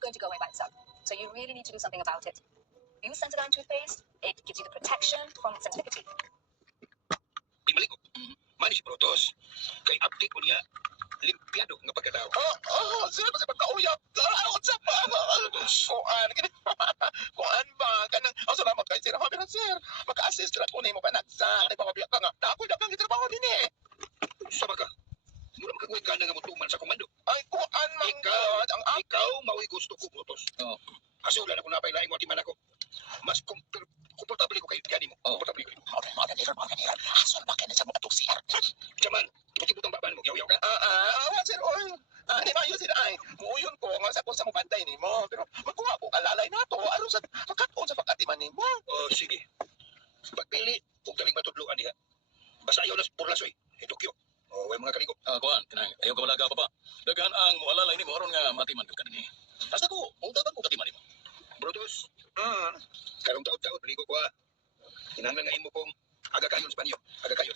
going to go away by itself. So you really need to do something about it. Use Sensodyne toothpaste. It gives you the protection from sensitivity. Imalik ko. Mani si Protos. Kay update ko niya, limpyado nga pagkatao. Sila ba sa pagkauyap ka? Sa pa? Kuan, kuan ba? Kanang, salamat kay sir. Habi na sir. Maka-assist lang ko na mo panagsa. Ay, pakabiyak ka nga. Ako dagang itrabaho din eh. Sama ka. Mura makagawin ka na nga mutuman sa komando. Ay, kuan man God. Ang Ikaw, maui gusto ko, Protos. Oo. Kasi wala na kung napay laing mo atiman ako. Mas komportable ko kayo tiyanin mo. Oo. Komportable ko. Maganir. Asal ba kayo sa mga atong sir? Chaman, tukibutang babaan mo. Yaw-yaw ka. Sir, oy. Di ba yun sila ay, muyon ko nga sa kung sa mabantay ni mo. Pero magkuha ko alalay na to. Aron sa pagkaton sa pagkatiman ni mo. Sige. Pagpili, huwag daling matudluan niya. Basta ayaw na purlasoy. Itukyo. Way mga kaligo. Kuan, kanang ayaw ka walaga pa pa. Daghan ang mualalay nimo aron nga matiman ka kanini. Hasta ko, ungtaban ko katiman nimo. Brutus, karong taon-taon, paligo ko ha. Hinanglan nga imo kong aga kayon sa banyo. Aga kayon.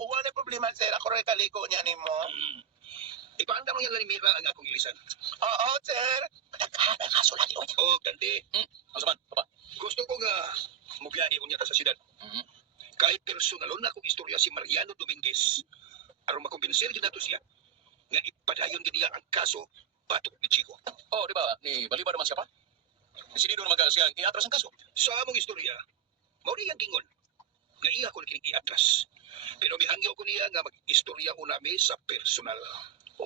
Wala problema sir. Ako rin kaliko niya ni mo. Ipaanda mo yan lang ni Mira ang akong ilisan. Sir. Nagkahana nga sulat yun. Dante. Ano man, papa? Gusto ko nga mubiyahe unya ka sa siyudad. Kahit personalon na akong istorya si Mariano Dominguez. Aron makumbinser din nato siya nga ipadayon din niya ang kaso batok ni Chico. Di ba? Ni baliba naman siya pa. Desidido naman ka siya iatras ang kaso. Sa among istorya, mauni ang gingon nga iya ko nakinig iatras. Pero mihangyaw ko niya nga mag-istorya unami sa personal.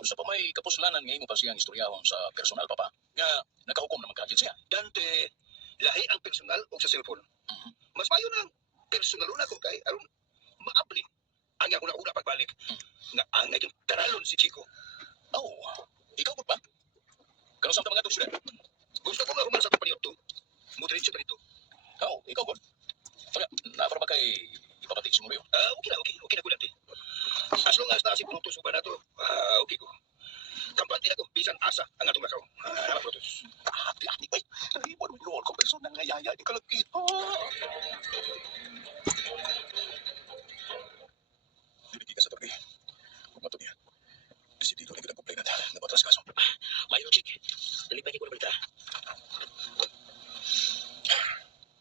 Sa pa may kapuslanan nga imo pa siyang istoryahon sa personal papa. Nga nakahukom naman ka siya. Dante, lahi ang personal o sa cellphone. Mas mayo na ang personal na ko kay aron maabli ang ako na una pagbalik nga angay yung taralon si Chico. Ikaw ba? Kano sa mga tusulan? Gusto ko nga human sa itong paniyot to. Mutrinso pa dito. Ikaw ba? Napara ba kay ipapati si Murio? Okay na ko dati. As long as na si Brutus uban na to, okay ko. Kampante na ko, bisan asa ang atong lakaw. Brutus. Hati-hati ba? Nalibon mo yun kung person ng ngayaya. Di ka lang kita. Dibigi ka sa torbi. Kung mato niya, desidido na kita complainant na batras kaso. Mayo, Chick. Nalipay ko na balita.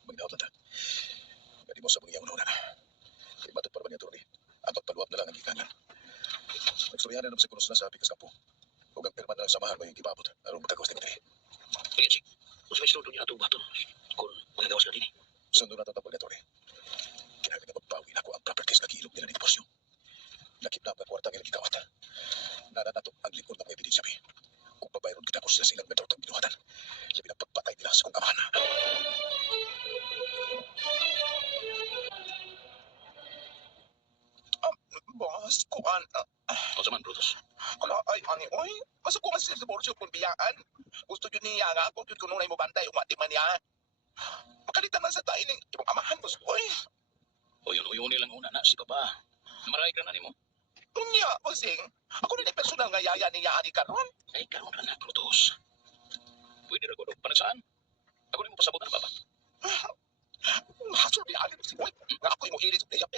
Magdaot lang ta. Nga di mo sa mga una-una. Kaya matot para ba niya torbi? Ang pagpaluap na lang ang ikanan. Nagstoryahan na naman sa kunos na sa Pikas Kampo. Huwag ang pirma na lang samahan mo yung kibabot. Aron magkagawas na kita. Ayan, Chick. Kung sa may niya atong baton, kung magagawas ka din eh. Sundo na tatapag na torbi. Kailangan na magbawi na ako ang properties na giilog nila ni Diporsyo. Nakip na ang kwarta ng ilang gikawat. Nananatok ang likod ng mga ebidensya. Kung babayron kita ko sila silang medrotang binuhatan. Labi na pagpatay nila sa kong amahan. Boss, kuan. Sa man, Brutus. Ay, oy. Masuk ko nga sa Borsyo kung biyaan. Gusto yun niya nga. Kung yun kununay mo bantay, umati man niya. Makalitan man sa tailing. Ibang amahan, boss. Oy. Uyun nilang una na, si Papa. Namaray ka na ni mo. Kunya, bossing. Ako rin ay personal nga yaya niya ani karon. Ay, karoon ka na, Brutus. Pwede rin ko doon. Panagsaan? Ako rin mo pasabot na, Papa. Hasol biyaan. Oy, nga ako yung hilit sa